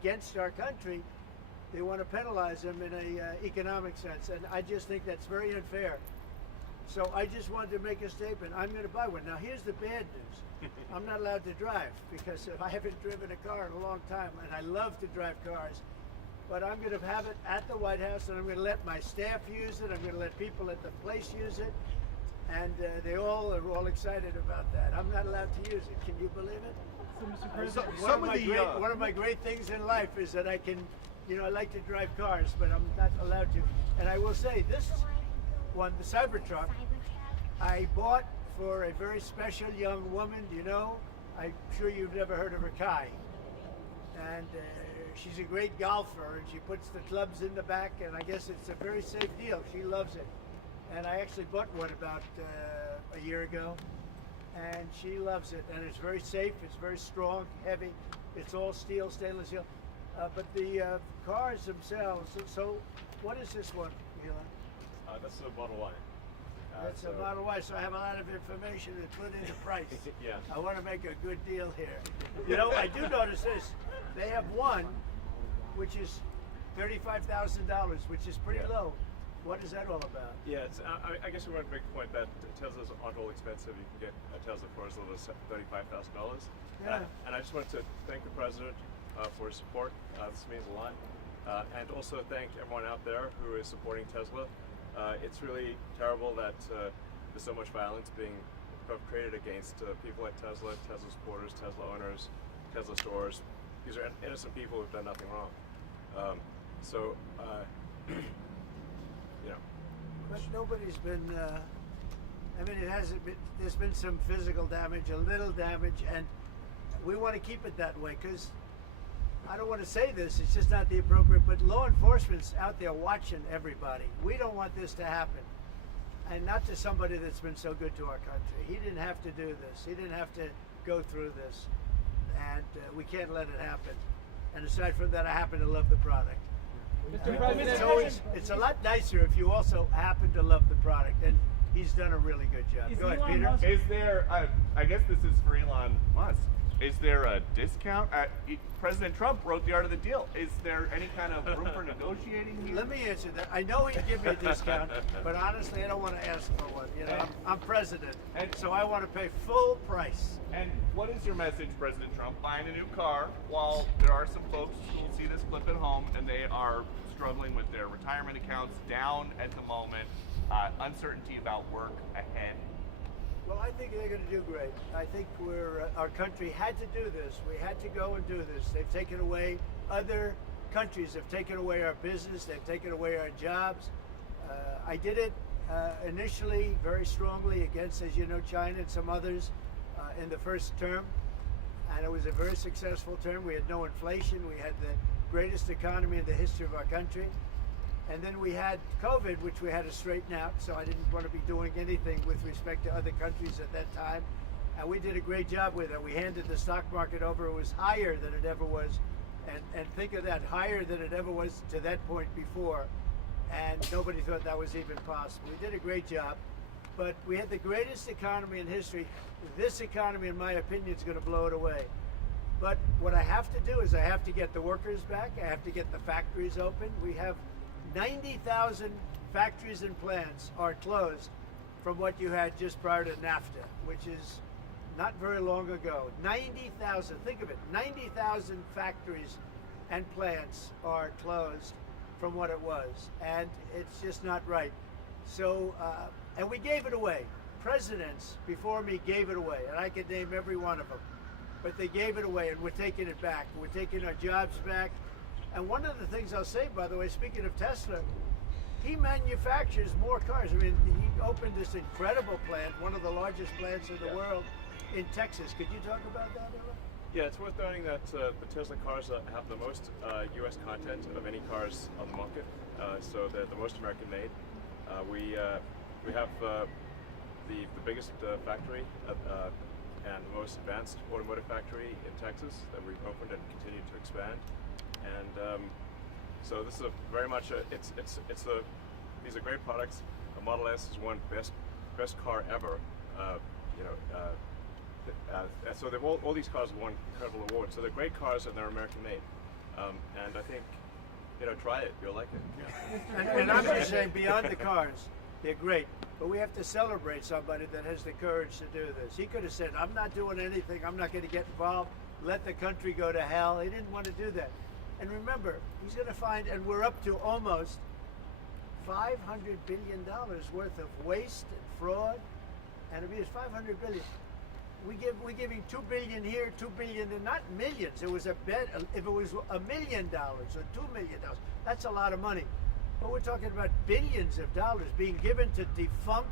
against our country, they want to penalize them in a economic sense, and I just think that's very unfair. So I just wanted to make a statement. I'm going to buy one. Now here's the bad news. I'm not allowed to drive because I haven't driven a car in a long time, and I love to drive cars. But I'm going to have it at the White House, and I'm going to let my staff use it. I'm going to let people at the place use it, and they all are all excited about that. I'm not allowed to use it. Can you believe it? So, Mr. President, One of my great things in life is that I can, I like to drive cars, but I'm not allowed to. And I will say, this one, the Cybertruck, I bought for a very special young woman. Do you know? I'm sure you've never heard of her, Kai. And she's a great golfer, and she puts the clubs in the back, and I guess it's a very safe deal. She loves it. And I actually bought one about a year ago, and she loves it. And it's very safe, it's very strong, heavy. It's all steel, stainless steel. But the cars themselves, so what is this one, Elon? That's a Model Y. That's a Model Y, so I have a lot of information to put into price. Yeah. I want to make a good deal here. I do notice this. They have one, which is $35,000, which is pretty low. What is that all about? Yeah, I guess we want to make the point that Teslas aren't all expensive. You can get a Tesla for as little as $35,000. Yeah. And I just want to thank the President for his support. This means a lot. And also thank everyone out there who is supporting Tesla. It's really terrible that there's so much violence being perpetrated against people like Tesla, Tesla supporters, Tesla owners, Tesla stores. These are innocent people who've done nothing wrong. But nobody's been, it hasn't been, there's been some physical damage, a little damage, and we want to keep it that way because I don't want to say this, it's just not the appropriate, but law enforcement's out there watching everybody. We don't want this to happen. And not to somebody that's been so good to our country. He didn't have to do this. He didn't have to go through this. And we can't let it happen. And aside from that, I happen to love the product. Mr. President, It's a lot nicer if you also happen to love the product. And he's done a really good job. Go ahead, Peter. Is there, I guess this is for Elon Musk, is there a discount? President Trump wrote the art of the deal. Is there any kind of room for negotiating here? Let me answer that. I know he'd give me a discount, but honestly, I don't want to ask for one. I'm president, and so I want to pay full price. And what is your message, President Trump, buying a new car while there are some folks who will see this clip at home and they are struggling with their retirement accounts down at the moment, uncertainty about work ahead? Well, I think they're going to do great. I think our country had to do this. We had to go and do this. They've taken away, other countries have taken away our business. They've taken away our jobs. I did it initially very strongly against, as you know, China and some others in the first term. And it was a very successful term. We had no inflation. We had the greatest economy in the history of our country. And then we had COVID, which we had to straighten out, so I didn't want to be doing anything with respect to other countries at that time. And we did a great job with it. We handed the stock market over. It was higher than it ever was. And think of that, higher than it ever was to that point before. And nobody thought that was even possible. We did a great job. But we had the greatest economy in history. This economy, in my opinion, is going to blow it away. But what I have to do is I have to get the workers back. I have to get the factories open. We have 90,000 factories and plants are closed from what you had just prior to NAFTA, which is not very long ago. 90,000, think of it, 90,000 factories and plants are closed from what it was, and it's just not right. So, and we gave it away. Presidents before me gave it away, and I could name every one of them, but they gave it away, and we're taking it back. We're taking our jobs back. And one of the things I'll say, by the way, speaking of Tesla, he manufactures more cars. I mean, he opened this incredible plant, one of the largest plants in the world, in Texas. Could you talk about that, Ella? Yeah, it's worth noting that the Tesla cars have the most U.S. content of any cars on the market, so they're the most American made. We have the biggest factory and the most advanced automotive factory in Texas that we've opened and continue to expand. And so this is very much these are great products. The Model S is one best car ever. So they've all these cars have won incredible awards. So they're great cars and they're American made. And I think, try it. You'll like it. And I'm just saying, beyond the cars, they're great. But we have to celebrate somebody that has the courage to do this. He could have said, I'm not doing anything. I'm not going to get involved. Let the country go to hell. He didn't want to do that. And remember, he's going to find, and we're up to almost $500 billion worth of waste and fraud and abuse. $500 billion. We're giving $2 billion here, $2 billion there, not millions. It was a bet. If it was $1 million or $2 million, that's a lot of money. But we're talking about billions of dollars being given to defunct,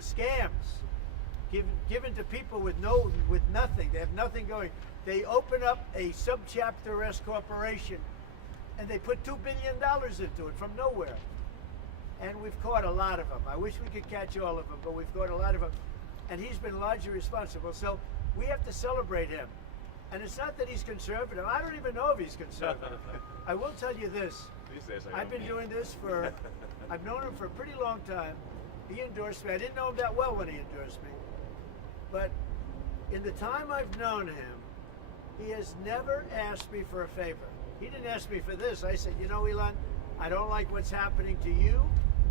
scams, given to people with nothing. They have nothing going. They open up a subchapter S corporation, and they put $2 billion into it from nowhere. And we've caught a lot of them. I wish we could catch all of them, but we've caught a lot of them. And he's been largely responsible. So we have to celebrate him. And it's not that he's conservative. I don't even know if he's conservative. I will tell you this. These days, I've been doing this I've known him for a pretty long time. He endorsed me. I didn't know him that well when he endorsed me. But in the time I've known him, he has never asked me for a favor. He didn't ask me for this. I said, Elon, I don't like what's happening to you.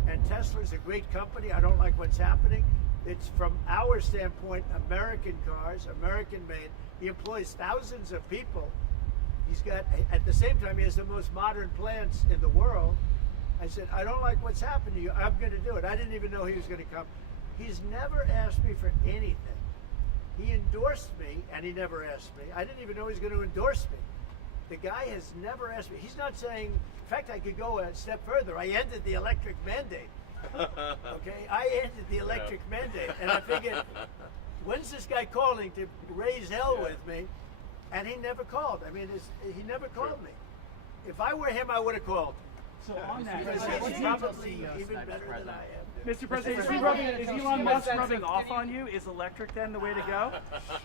And Tesla's a great company. I don't like what's happening. It's from our standpoint, American cars, American made. He employs thousands of people. He's got, at the same time, he has the most modern plants in the world. I said, I don't like what's happened to you. I'm going to do it. I didn't even know he was going to come. He's never asked me for anything. He endorsed me, and he never asked me. I didn't even know he was going to endorse me. The guy has never asked me. He's not saying, in fact, I could go a step further. I ended the electric mandate. Okay, I ended the electric mandate, and I figured, when's this guy calling to raise hell with me? And he never called. I mean, he never called me. If I were him, I would have called. So on that, Because he's probably even better than I am. Mr. President, is Elon Musk rubbing off on you? Is electric then the way to go?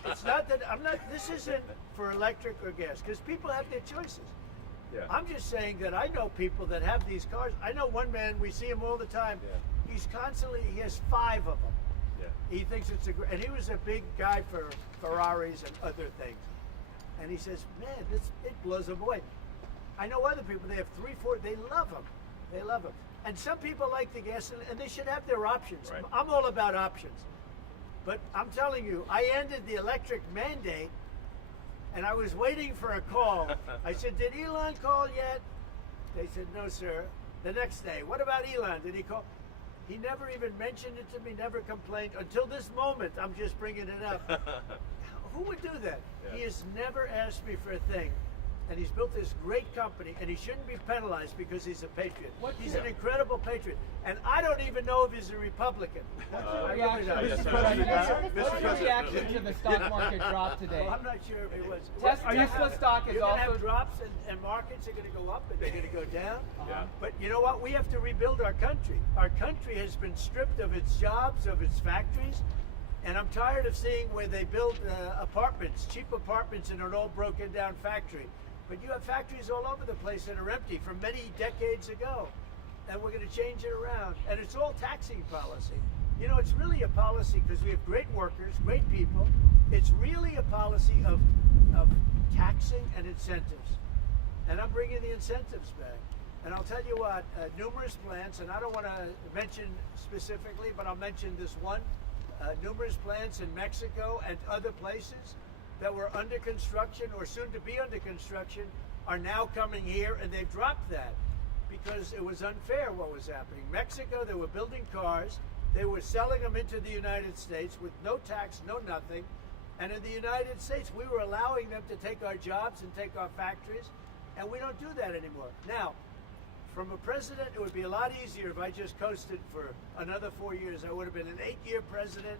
It's not that this isn't for electric or gas, because people have their choices. Yeah. I'm just saying that I know people that have these cars. I know one man, we see him all the time. Yeah. He has 5 of them. Yeah. He thinks it's and he was a big guy for Ferraris and other things. And he says, man, it blows them away. I know other people, they have 3, 4, they love them. They love them. And some people like the gas, and they should have their options. Right. I'm all about options. But I'm telling you, I ended the electric mandate, and I was waiting for a call. I said, did Elon call yet? They said, no, sir. The next day, what about Elon? Did he call? He never even mentioned it to me, never complained. Until this moment, I'm just bringing it up. Who would do that? Yeah. He has never asked me for a thing. And he's built this great company, and he shouldn't be penalized because he's a patriot. He's an incredible patriot. And I don't even know if he's a Republican. I really don't. Mr. President, Mr. What's your reaction to the stock market drop today? Well, I'm not sure if he was. Tesla stock is You're going to also have drops, and markets are going to go up, and they're going to go down. Yeah. But you know what? We have to rebuild our country. Our country has been stripped of its jobs, of its factories. And I'm tired of seeing where they build apartments, cheap apartments in an old broken down factory. But you have factories all over the place that are empty from many decades ago. And we're going to change it around. And it's all taxing policy. It's really a policy because we have great workers, great people. It's really a policy of taxing and incentives. And I'm bringing the incentives back. And I'll tell you what, numerous plants, and I don't want to mention specifically, but I'll mention this one. Numerous plants in Mexico and other places that were under construction or soon to be under construction are now coming here, and they've dropped that because it was unfair what was happening. Mexico, they were building cars, they were selling them into the United States with no tax, no nothing, and in the United States we were allowing them to take our jobs and take our factories, and we don't do that anymore. Now, from a president, it would be a lot easier if I just coasted for another 4 years. I would have been an 8-year president.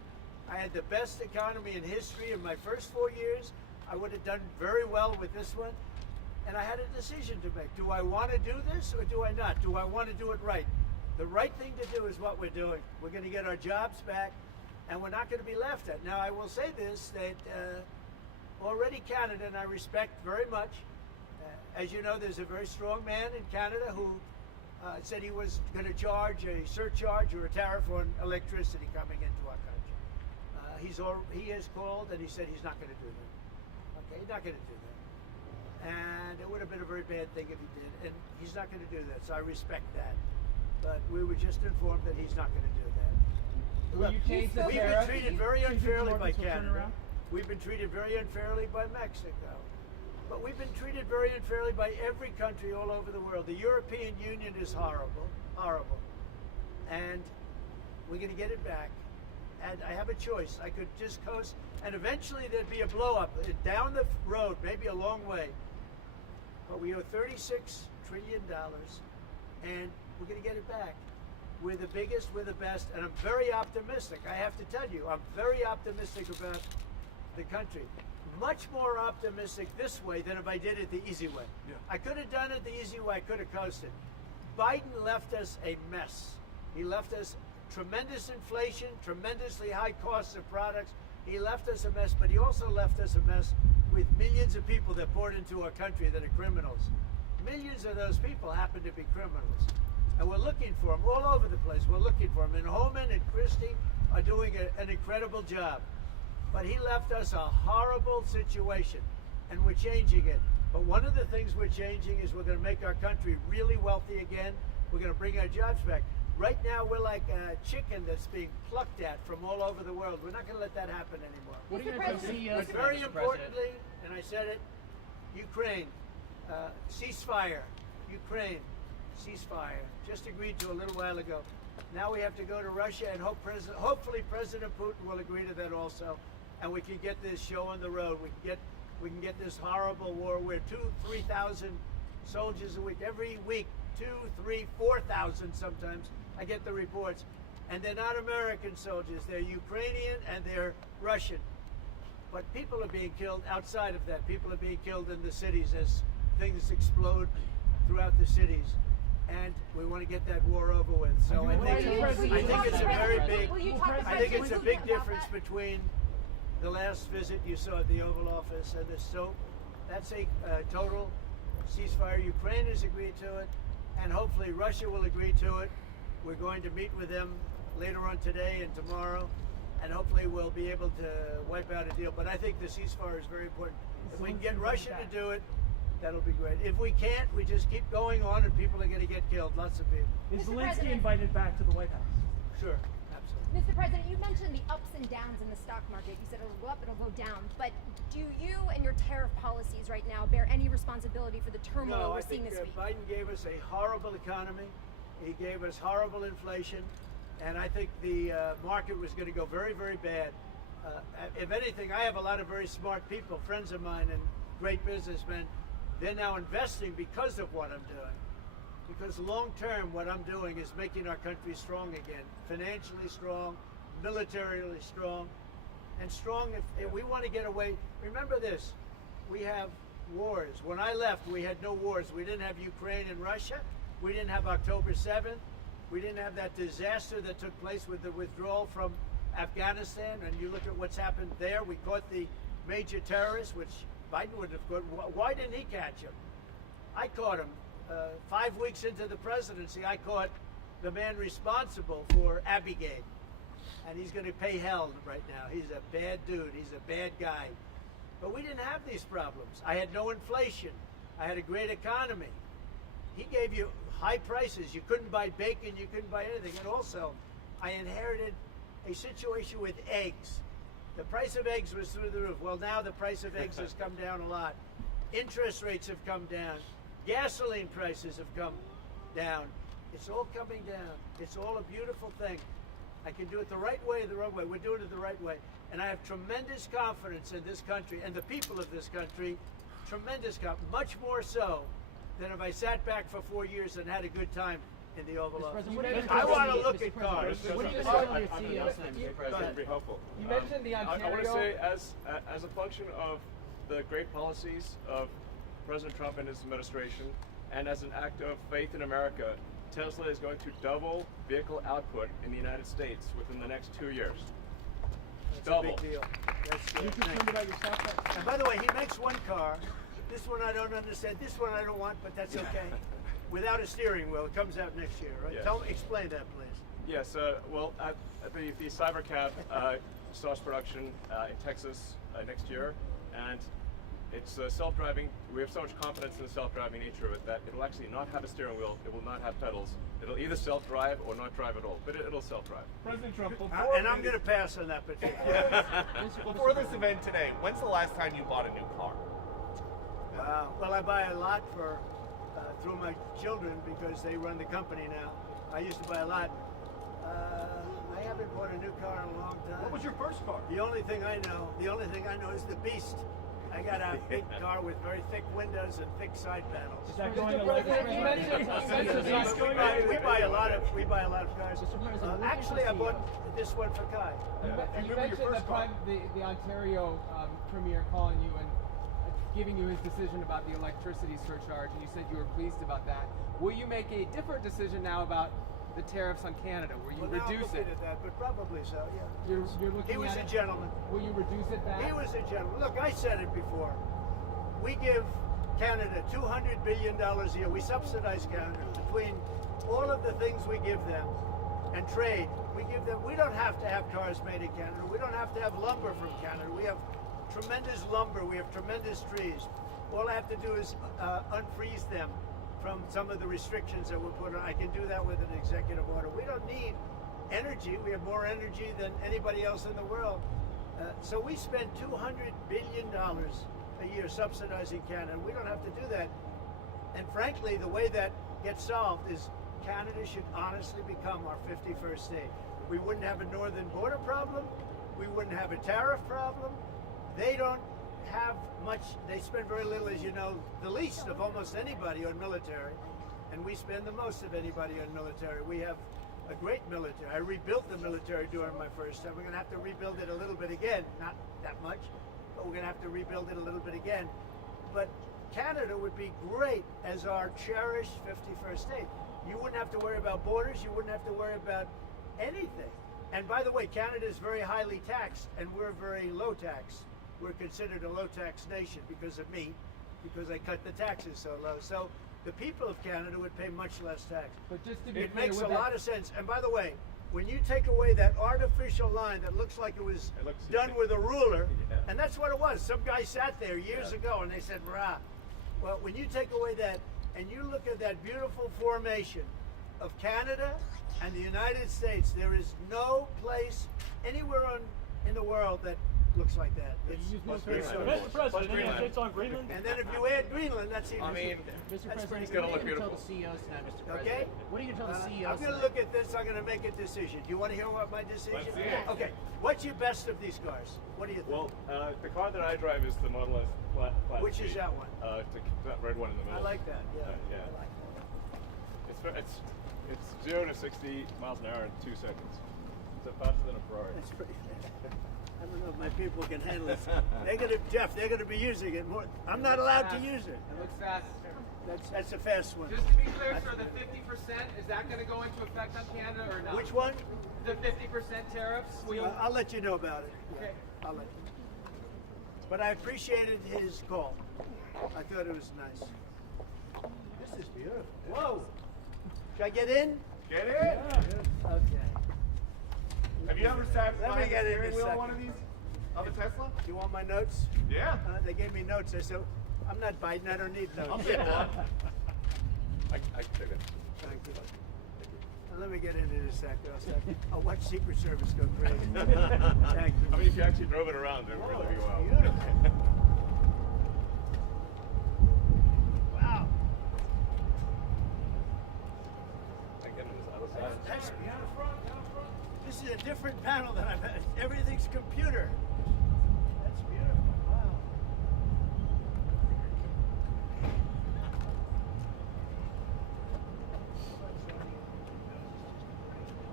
I had the best economy in history in my first 4 years. I would have done very well with this one. And I had a decision to make. Do I want to do this or do I not? Do I want to do it right? The right thing to do is what we're doing. We're going to get our jobs back, and we're not going to be laughed at. Now, I will say this, that already Canada, and I respect very much, as you know, there's a very strong man in Canada who said he was going to charge a surcharge or a tariff on electricity coming into our country. He has called and he said he's not going to do that. Okay, he's not going to do that. and it would have been a very bad thing if he did. And he's not going to do that, so I respect that. But we were just informed that he's not going to do that. Will you change the We've been tariff? treated very unfairly by markets will turn Canada. around? We've been treated very unfairly by Mexico. But we've been treated very unfairly by every country all over the world. The European Union is horrible, horrible. And we're going to get it back. And I have a choice. I could just coast, and eventually there'd be a blow up down the road, maybe a long way. But we owe $36 trillion, and we're going to get it back. We're the biggest, we're the best, and I'm very optimistic. I have to tell you, I'm very optimistic about the country. Much more optimistic this way than if I did it the easy way. Yeah. I could have done it the easy way, I could have coasted. Biden left us a mess. He left us tremendous inflation, tremendously high costs of products. He left us a mess, but he also left us a mess with millions of people that poured into our country that are criminals. Millions of those people happen to be criminals. And we're looking for them all over the place. We're looking for them. And Holman and Christie are doing an incredible job. But he left us a horrible situation, and we're changing it. But one of the things we're changing is we're going to make our country really wealthy again. We're going to bring our jobs back. Right now, we're like a chicken that's being plucked at from all over the world. We're not going to let that happen anymore. What are you Mr. going to President, CEOs But very importantly, and I said it, Ukraine, ceasefire. Ukraine, ceasefire. Just agreed to a little while ago. Now we have to go to Russia, and hopefully President Putin will agree to that also, and we can get this show on the road. We can get this horrible war where 2,000-3,000 soldiers a week, every week, 2,000, 3,000, 4,000 sometimes. I get the reports, and they're not American soldiers. They're Ukrainian and they're Russian. But people are being killed outside of that. People are being killed in the cities as things explode throughout the cities. And we want to get that war over with. So I think it's a very big, I think it's a big difference between the last visit you saw at the Oval Office and this. So that's a total ceasefire. Ukraine has agreed to it, and hopefully Russia will agree to it. We're going to meet with them later on today and tomorrow, and hopefully we'll be able to wipe out a deal. But I think the ceasefire is very important. If we can get Russia to do it, that'll be great. If we can't, we just keep going on, and people are going to get killed. Lots of people. Is Mr. Zelensky President. invited back to the White House? Sure, absolutely. Mr. President, you mentioned the ups and downs in the stock market. You said it'll go up, it'll go down. But do you and your tariff policies right now bear any responsibility for the turmoil No, we're I think seeing this week? Biden gave us a horrible economy. He gave us horrible inflation, and I think the market was going to go very, very bad. If anything, I have a lot of very smart people, friends of mine, and great businessmen. They're now investing because of what I'm doing. Because long term, what I'm doing is making our country strong again, financially strong, militarily strong, and strong if we want to get away. Remember this, we have wars. When I left, we had no wars. We didn't have Ukraine and Russia. We didn't have October 7th. We didn't have that disaster that took place with the withdrawal from Afghanistan. And you look at what's happened there. We caught the major terrorist, which Biden wouldn't have caught. Why didn't he catch him? I caught him. 5 weeks into the presidency, I caught the man responsible for Abigail. And he's going to pay hell right now. He's a bad dude. He's a bad guy. But we didn't have these problems. I had no inflation. I had a great economy. He gave you high prices. You couldn't buy bacon. You couldn't buy anything. And also, I inherited a situation with eggs. The price of eggs was through the roof. Well, now the price of eggs has come down a lot. Interest rates have come down. Gasoline prices have come down. It's all coming down. It's all a beautiful thing. I can do it the right way, the wrong way. We're doing it the right way. And I have tremendous confidence in this country and the people of this country. Tremendous confidence. Much more so than if I sat back for 4 years and had a good time in the Oval Office. I want to look at cars. What are you I- going to I- do I- with your CEO? That's going to be helpful. You mentioned the I want to Ontario. say, as a function of the great policies of President Trump and his administration, and as an act of faith in America, Tesla is going to double vehicle output in the United States within the next 2 years. That's Double. a big deal. That's You're concerned about your stock price? And by the way, he makes one car. This one I don't understand. This one I don't want, but that's okay. Without a steering wheel, it comes out next year, right? Yes. Explain that, please. Yes, well, the Cybercab starts production in Texas next year, and It's self-driving. We have so much confidence in the self-driving nature of it that it'll actually not have a steering wheel. It will not have pedals. It'll either self-drive or not drive at all. But it'll self-drive. President Trump, And I'm going to pass on that particular. before this event today, when's the last time you bought a new car? Well, I buy a lot for through my children because they run the company now. I used to buy a lot. I haven't bought a new car in a long time. What was your first car? The only thing I know is the Beast. I got a big car with very thick windows and thick side panels. Is that going to You mentioned We buy a lot of cars. Actually, I bought this one for Kai. you mentioned the Ontario Premier calling you and giving you his decision about the electricity surcharge, and you said you were pleased about that. Will you make a different decision now about the tariffs on Canada? Will you reduce it? At that, but probably so. Yeah. You're looking He was at a it. gentleman. Will you reduce it back? He was a gentleman. Look, I said it before. We give Canada $200 billion a year. We subsidize Canada between all of the things we give them and trade. We give them. We don't have to have cars made in Canada. We don't have to have lumber from Canada. We have tremendous lumber. We have tremendous trees. All I have to do is unfreeze them from some of the restrictions that were put on. I can do that with an executive order. We don't need energy. We have more energy than anybody else in the world. So we spend $200 billion a year subsidizing Canada. We don't have to do that. And frankly, the way that gets solved is Canada should honestly become our 51st state. We wouldn't have a northern border problem. We wouldn't have a tariff problem. They don't have much, they spend very little, as you know, the least of almost anybody on military, and we spend the most of anybody on military. We have a great military. I rebuilt the military during my first time. We're going to have to rebuild it a little bit again, not that much, but we're going to have to rebuild it a little bit again. But Canada would be great as our cherished 51st state. You wouldn't have to worry about borders. You wouldn't have to worry about anything. And by the way, Canada is very highly taxed, and we're very low tax. We're considered a low tax nation because of me, because I cut the taxes so low. So the people of Canada would pay much less tax. But just to be It clear, makes with a lot of sense. And by the way, when you take away that artificial line that looks like it was done with a ruler, and that's what it was. Some guy sat there years ago and they said, rah. Well, when you take away that and you look at that beautiful formation of Canada and the United States, there is no place anywhere in the world that looks like that. Mr. President, it's on Greenland. And then if you add Greenland, that's even. I mean, that's pretty it's gonna good. look beautiful. Tell the CEOs tonight, Mr. Okay? President. What are you going to tell the CEOs? I'm going to look at this. I'm going to make a decision. Do you want to hear what my decision Let's see is? it. Okay. What's your best of these cars? What do you think? Well, the car that I drive is the Model S Plaid. Which is that one? That red one in the middle. I like that. Yeah. Yeah. I like that. It's 0 to 60 miles an hour in 2 seconds. It's faster than a Ferrari. That's pretty fast. I don't know if my people can handle it. Jeff, they're going to be using it more. I'm not allowed to use it. It looks fast. That's a fast one. Just to be clear, sir, the 50%, is that going to go into effect on Canada or not? Which one? The 50% tariffs? I'll let you know about it. Yeah, Okay. I'll let you know. But I appreciated his call. I thought it was nice. This is beautiful. Whoa! Should I get in? Get in! Okay. Have you ever sat Let me behind the get in steering a wheel of second. one of these? Of a Tesla? Do you want my notes? Yeah. They gave me notes. I said, I'm not Biden. I don't need notes. I can take it. Thank you. Now, let me get into this sector. I'll watch Secret Service go crazy. Thank you. I mean, if you actually drove it around, it would really be wild. Beautiful. Wow. I get on this other side. That's beautiful. This is a different panel than I've had. Everything's computer. That's beautiful. Wow.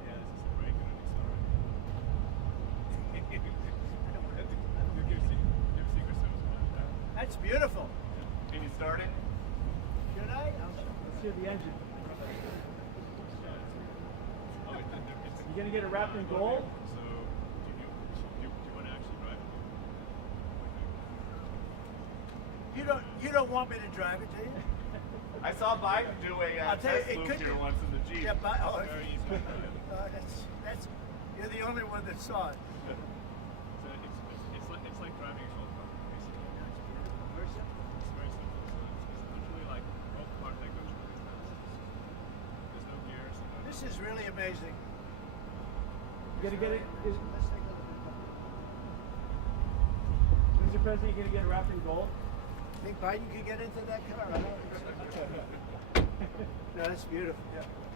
Yeah, this is the brake and it's Secret Service one. That's beautiful. Can you start it? Should I? Let's hear the engine. You gonna get it wrapped in gold? So, do you want to actually drive it? You don't want me to drive it, do you? I saw Biden do a I'll tell you, test it loop could here be- once in the Jeep. Yeah, but Very easy. that's you're the only one that saw it. So it's like driving a golf cart, basically. Very is really amazing. You gonna get it? Let's take a look at Mr. President, you gonna get it wrapped in gold? that. Think Biden could get into that car? I don't No, that's beautiful.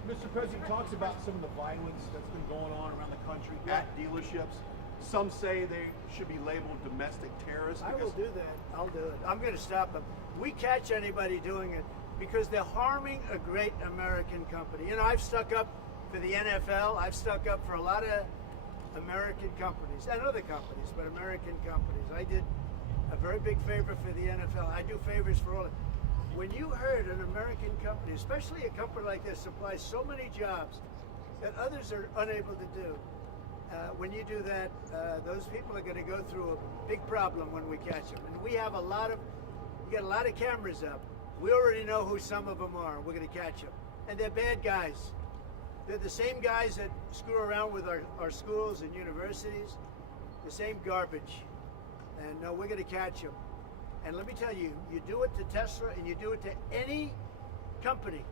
Mr. President talks about some of the violence that's been going on around the country at dealerships. Some say they should be labeled domestic terrorists. I will do that. I'll do it. I'm going to stop them. We catch anybody doing it because they're harming a great American company. You know, I've stuck up for the NFL. I've stuck up for a lot of American companies and other companies, but American companies. I did a very big favor for the NFL. I do favors for all. When you heard an American company, especially a company like this, supplies so many jobs that others are unable to do, when you do that, those people are going to go through a big problem when we catch them. And we have we got a lot of cameras up. We already know who some of them are. We're going to catch them. And they're bad guys. They're the same guys that screw around with our schools and universities, the same garbage. And no, we're going to catch them. And let me tell you, you do it to Tesla and you do it to any company,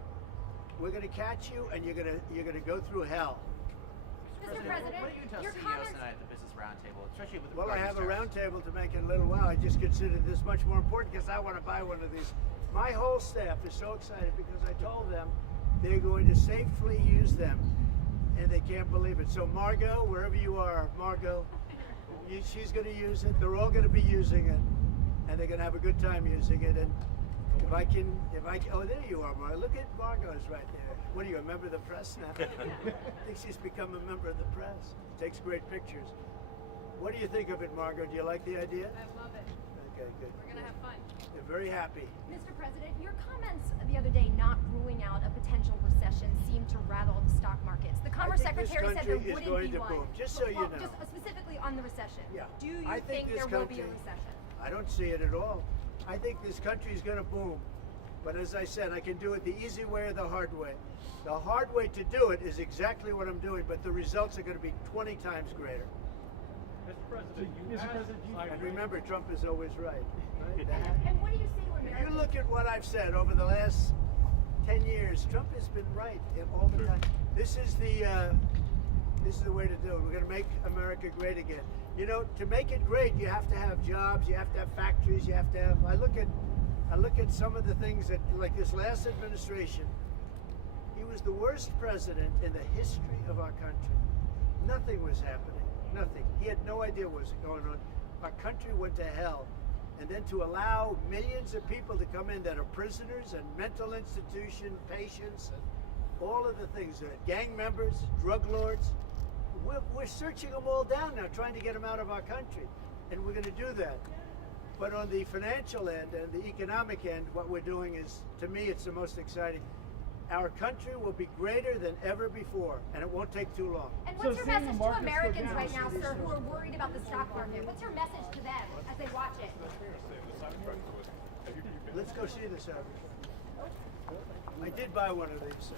we're going to catch you and you're going to go through hell. Mr. President, What do you tell your CEOs comments. tonight at the Business Roundtable, especially with Well, I regard to have a tariffs? roundtable to make in a little while. I just considered this much more important because I want to buy one of these. My whole staff is so excited because I told them they're going to safely use them, and they can't believe it. So Margot, wherever you are, Margot, she's going to use it. They're all going to be using it, and they're going to have a good time using it. And if I can, oh, there you are, Margot. Look at Margot's right there. What are you, a member of the press now? I think she's become a member of the press. Takes great pictures. What do you think of it, Margot? Do you like the idea? I love it. Okay, good. We're gonna have fun. They're very happy. Mr. President, your comments the other day not ruling out a potential recession seem to rattle the stock markets. The Commerce I think this Secretary said there country is wouldn't going be to one. boom, just so you Well, know. Just specifically on the recession. Yeah. Do you I think this there will be a country- recession? I don't see it at all. I think this country is going to boom. But as I said, I can do it the easy way or the hard way. The hard way to do it is exactly what I'm doing, but the results are going to be 20 times greater. Mr. President, And remember, Trump is always right. And what do you say to If you Americans? look at what I've said over the last 10 years, Trump has been right all the time. This is the way to do it. We're going to make America great again. You know, to make it great, you have to have jobs, you have to have factories, you have to have. I look at some of the things that, like this last administration, he was the worst president in the history of our country. Nothing was happening. Nothing. He had no idea what was going on. Our country went to hell. And then to allow millions of people to come in that are prisoners and mental institution patients and all of the things, gang members, drug lords, we're searching them all down now, trying to get them out of our country. And we're going to do that. But on the financial end and the economic end, what we're doing is, to me, it's the most exciting. Our country will be greater than ever before, and it won't take too long. And what's So your seeing the message to markets go Americans down, right now, sir, who are worried about the stock market? What's your message to them as they watch it? Let's go see this average. I did buy one of these.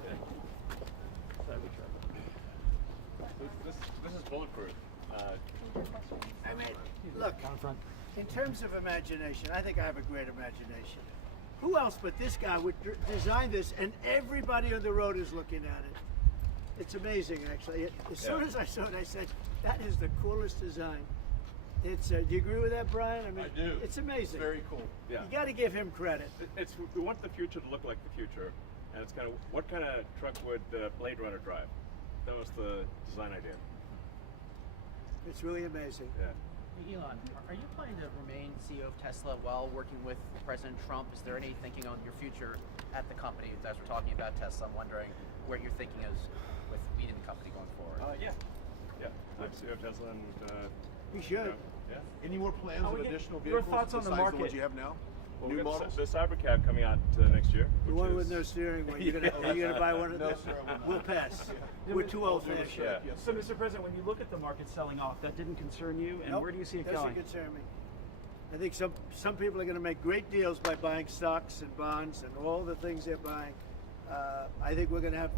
This is bulletproof. I mean, look, in terms of imagination, I think I have a great imagination. Who else but this guy would design this, and everybody on the road is looking at it? It's amazing, actually. As soon as I saw it, I said, that is the coolest design. It's. Do you agree with that, Brian? I mean, I do. It's amazing. Very cool. Yeah. You got to give him credit. We want the future to look like the future, and it's kind of what kind of truck would Blade Runner drive? That was the design idea. It's really amazing. Yeah. Elon, are you planning to remain CEO of Tesla while working with President Trump? Is there any thinking on your future at the company? As we're talking about Tesla, I'm wondering where your thinking is with leading the company going forward. Yeah. I'm CEO of Tesla, and He should. yeah. Any more plans Oh, of we get additional your vehicles thoughts on the besides market. the ones you have now? Well, New we got models? the Cybercab coming out next year. The which one with is- no steering wheel. Are you gonna buy one of No, those? sir, I will not. We'll pass. We're too old fashioned. Yeah. Yes, So, sir. Mr. President, when you look at the market selling off, that didn't concern you, and Nope, where do you see it doesn't going? concern me. I think some people are going to make great deals by buying stocks and bonds and all the things they're buying. I think we're going to have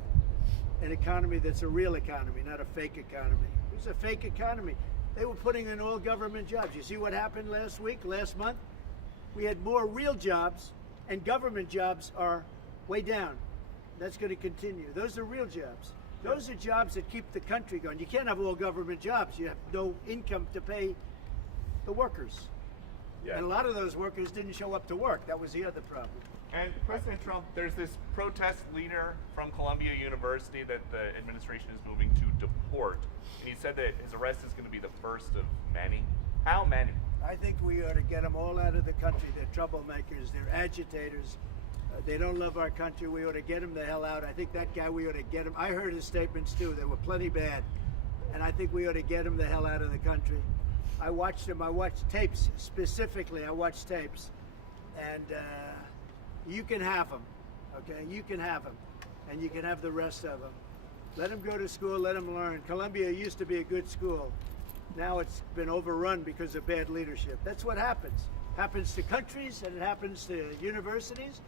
an economy that's a real economy, not a fake economy. It was a fake economy. They were putting in all government jobs. You see what happened last month? We had more real jobs, and government jobs are way down. That's going to continue. Those are real jobs. Those are jobs that keep the country going. You can't have all government jobs. You have no income to pay the workers. Yeah. And a lot of those workers didn't show up to work. That was the other problem. And President Trump, there's this protest leader from Columbia University that the administration is moving to deport. And he said that his arrest is going to be the first of many. How many? I think we ought to get them all out of the country. They're troublemakers. They're agitators. They don't love our country. We ought to get him the hell out. I think that guy, we ought to get him. I heard his statements too. They were plenty bad. And I think we ought to get him the hell out of the country. I watched him. I watched tapes specifically. I watched tapes. And you can have him. Okay? You can have him. And you can have the rest of them. Let him go to school. Let him learn. Columbia used to be a good school. Now it's been overrun because of bad leadership. That's what happens. Happens to countries, and it happens to universities,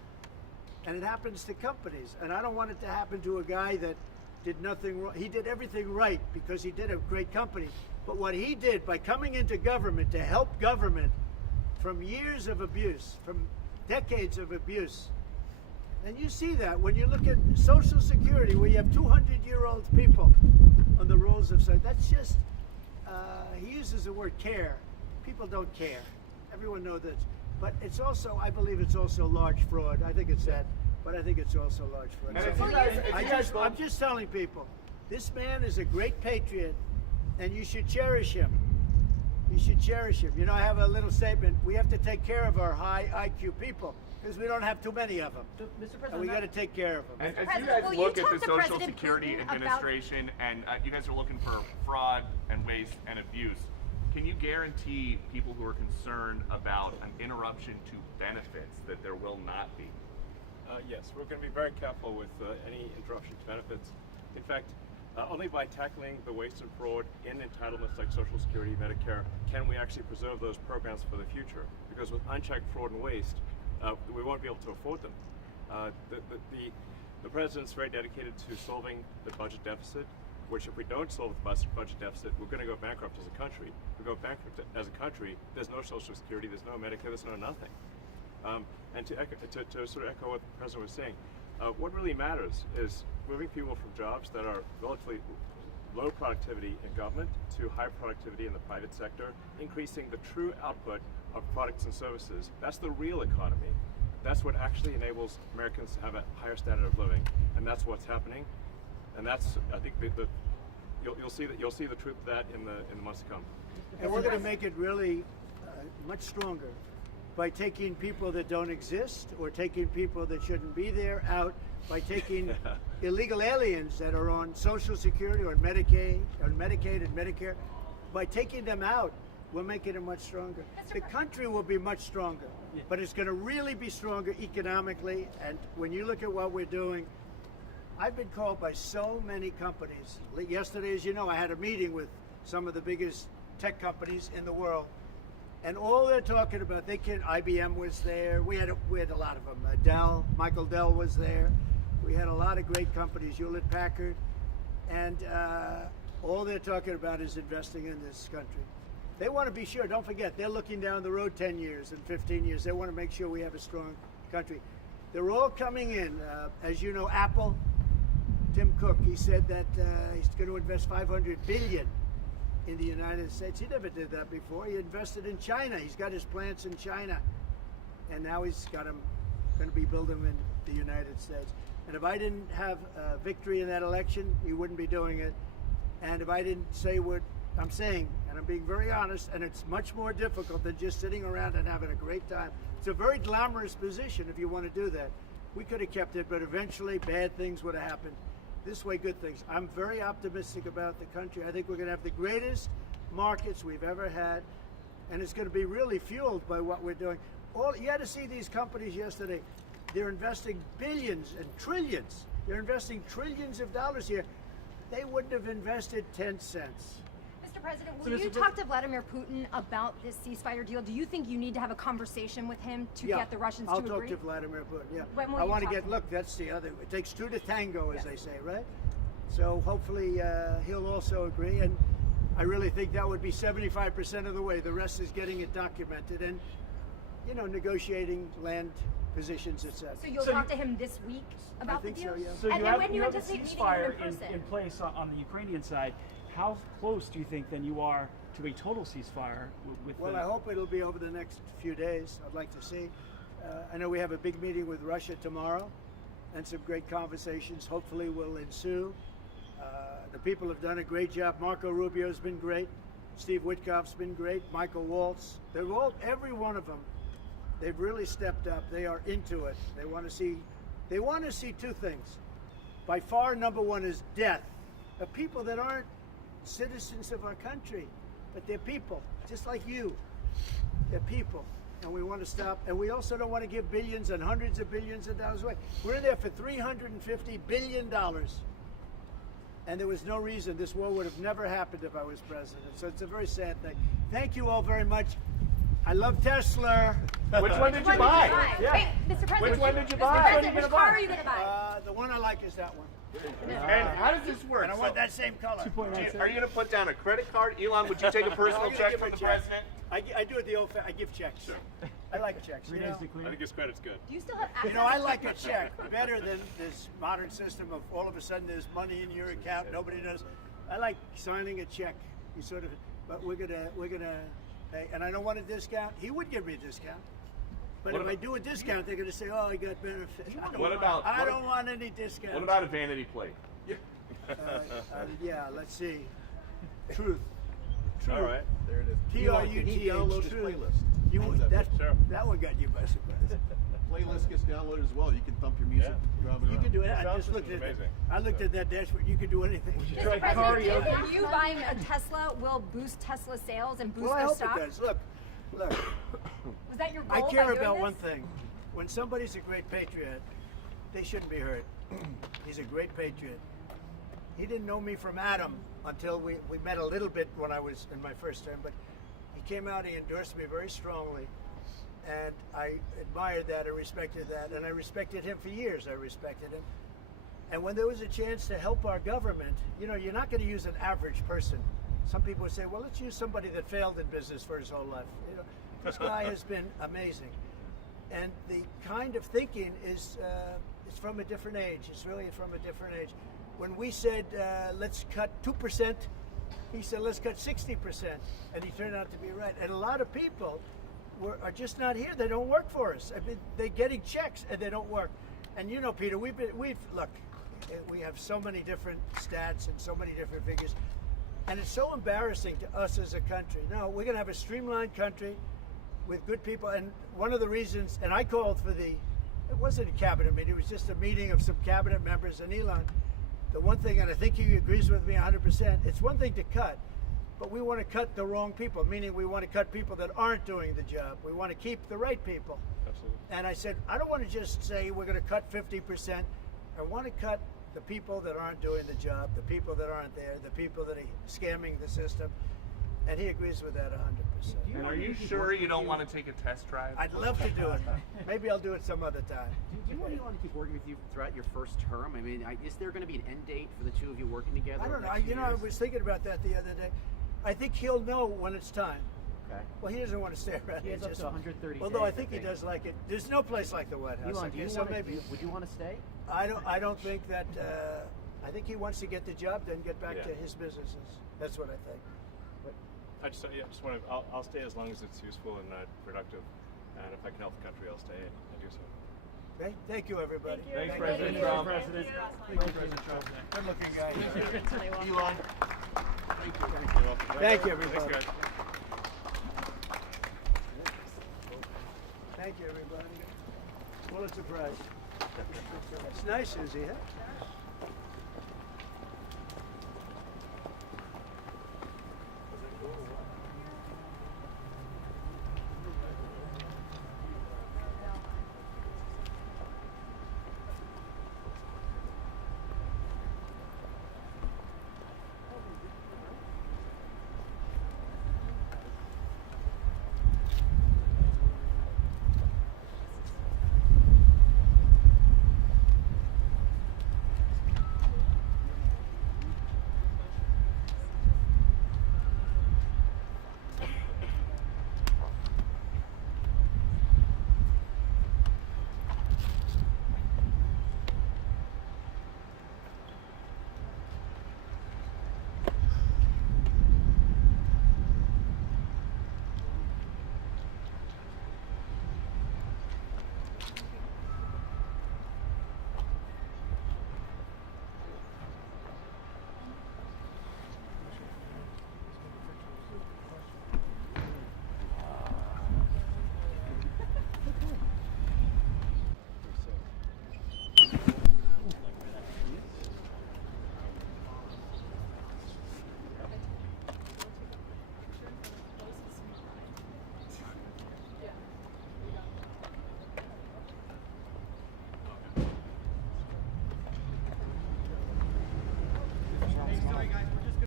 and it happens to companies. And I don't want it to happen to a guy that did nothing wrong. He did everything right because he did a great company. But what he did by coming into government to help government from years of abuse, from decades of abuse, and you see that when you look at Social Security, where you have 200-year-old people on the rolls of society. That's just, he uses the word care. People don't care. Everyone knows that. But it's also, I believe it's also large fraud. I think it's that, but I think it's also large fraud. And So I'm just telling people, this man is a great patriot, and you should cherish him. You should cherish him. You know, I have a little statement. We have to take care of our high IQ people because we don't have too many of them. So, Mr. President, And we got to take care of them. And as you President, guys will look you at talk the to Social President Security Putin about- Administration and you guys are looking for fraud and waste and abuse, can you guarantee people who are concerned about an interruption to benefits that there will not be? Yes, we're going to be very careful with any interruption to benefits. In fact, only by tackling the waste and fraud in entitlements like Social Security, Medicare, can we actually preserve those programs for the future. Because with unchecked fraud and waste, we won't be able to afford them. The president's very dedicated to solving the budget deficit, which if we don't solve the budget deficit, we're going to go bankrupt as a country. If we go bankrupt as a country, there's no Social Security, there's no Medicare, there's no nothing. And to sort of echo what the president was saying, what really matters is moving people from jobs that are relatively low productivity in government to high productivity in the private sector, increasing the true output of products and services. That's the real economy. That's what actually enables Americans to have a higher standard of living, and that's what's happening. And that's, I think, you'll see the truth of that in the months to come. And we're going to make it really much stronger by taking people that don't exist or taking people that shouldn't be there out, by taking illegal aliens that are on Social Security or Medicaid and Medicare. By taking them out, we're making it much stronger. The country will be much stronger, but it's going to really be stronger economically. And when you look at what we're doing, I've been called by so many companies. Yesterday, as you know, I had a meeting with some of the biggest tech companies in the world. And all they're talking about, IBM was there. We had a lot of them. Dell, Michael Dell was there. We had a lot of great companies, Hewlett Packard. And all they're talking about is investing in this country. They want to be sure, don't forget, they're looking down the road 10 years and 15 years. They want to make sure we have a strong country. They're all coming in. As you know, Apple, Tim Cook, he said that he's going to invest $500 billion in the United States. He never did that before. He invested in China. He's got his plants in China. And now he's got them, going to be building them in the United States. And if I didn't have victory in that election, he wouldn't be doing it. And if I didn't say what I'm saying, and I'm being very honest, and it's much more difficult than just sitting around and having a great time. It's a very glamorous position if you want to do that. We could have kept it, but eventually bad things would have happened. This way, good things. I'm very optimistic about the country. I think we're going to have the greatest markets we've ever had, and it's going to be really fueled by what we're doing. You had to see these companies yesterday. They're investing billions and trillions. They're investing trillions of dollars here. They wouldn't have invested 10 cents. Mr. President, will you talk to Vladimir Putin about this ceasefire deal? Do you think you need to have a conversation with him to get the Russians to agree? I'll talk to Vladimir Putin, yeah. When will I you want to talk get, to him? look, that's the other, it takes two to tango, as they say, right? So hopefully he'll also agree, and I really think that would be 75% of the way. The rest is getting it documented and, you know, negotiating land positions, etc. So you'll So talk you- to him this week about think the so, deal? yeah. So and you and have, when do you you have a anticipate meeting him ceasefire in person? in place on the Ukrainian side. How close do you think then you are to a total ceasefire with Well, the, I hope it'll be over the next few days. I'd like to see. I know we have a big meeting with Russia tomorrow, and some great conversations hopefully will ensue. The people have done a great job. Marco Rubio's been great. Steve Witkoff's been great. Michael Waltz. They're all, every one of them, they've really stepped up. They are into it. They want to see two things. By far, number one is death of people that aren't citizens of our country, but they're people, just like you. They're people, and we want to stop. And we also don't want to give billions and hundreds of billions of dollars away. We're in there for $350 billion. And there was no reason this war would have never happened if I was president. So it's a very sad thing. Thank you all very much. I love Tesla. Which one did you buy? Wait, Mr. President. Which one did you Mr. buy? President, which car are you going to buy? The one I like is that one. And how does this work? And I want that same color. Are you going to put down a credit card? Elon, would you take a personal I'm gonna check give from a the check. president? I do it the old I give checks. Sure. I like checks. You know? I think his credit's good. Do you still have access You know, I to like the a check better than this modern system of all of a sudden there's money in your account, nobody knows. I like signing a check. You sort of, but we're gonna pay, and I don't want a discount. He would give me a discount, but What if I about- do a discount, they're gonna say, "Oh, he got benefits." I don't want any discounts. What about a vanity plate? Yeah, let's see. Truth. All right. There it is. T-R-U-T-H. Can he download his Truth. playlist? You, How's that? that, Sure. that one got you by surprise. Playlist gets downloaded as well. You can thump your music driving You around. can do it. I Sound just looked system's at it. amazing. I looked at that dashboard. You can do anything. Mr. President, if you buying a Tesla will boost Tesla sales and boost Well, I their hope stock? it does. Look. Was that your goal I by care doing about this? one thing. When somebody's a great patriot, they shouldn't be hurt. He's a great patriot. He didn't know me from Adam until we met a little bit when I was in my first term, but he came out, he endorsed me very strongly, and I admired that, I respected that, and I respected him for years. I respected him. And when there was a chance to help our government, you know, you're not going to use an average person. Some people would say, well, let's use somebody that failed in business for his whole life. You know, this guy has been amazing. And the kind of thinking is it's from a different age. It's really from a different age. When we said, let's cut 2%, he said, let's cut 60%. And he turned out to be right. And a lot of people are just not here. They don't work for us. I mean, they're getting checks and they don't work. And you know, Peter, look, we have so many different stats and so many different figures. And it's so embarrassing to us as a country. No, we're going to have a streamlined country with good people. And one of the reasons, and I called for it wasn't a cabinet meeting, it was just a meeting of some cabinet members and Elon. The one thing, and I think he agrees with me 100%, it's one thing to cut, but we want to cut the wrong people, meaning we want to cut people that aren't doing the job. We want to keep the right people. Absolutely. And I said, I don't want to just say we're going to cut 50%. I want to cut the people that aren't doing the job, the people that aren't there, the people that are scamming the system. And he agrees with that 100%. And are you sure you don't want to take a test drive? I'd love to do it. Maybe I'll do it some other time. Do you want Elon to keep working with you throughout your first term? I mean, is there going to be an end date for the two of you working together? I don't know. over the next few I years? was thinking about that the other day. I think he'll know when it's time. Okay. Well, he doesn't want to stay around. He has here up to 130 Although I days, think I he think. does like it. There's no place like the White House. Elon, Okay, so maybe would you want to stay? I don't think that. I think he wants to get the job done, get back Yeah. to his businesses. That's what I think. I just want to. I'll stay as long as it's useful and productive, and if I can help the country, I'll stay and do so. Okay. Thank you, everybody. Thanks, Thank President you. Trump. President. Good looking guy. Elon. Thank you, everybody. Thanks, guys. Thank you, everybody. Pulitzer Prize. It's nice, Susie, huh?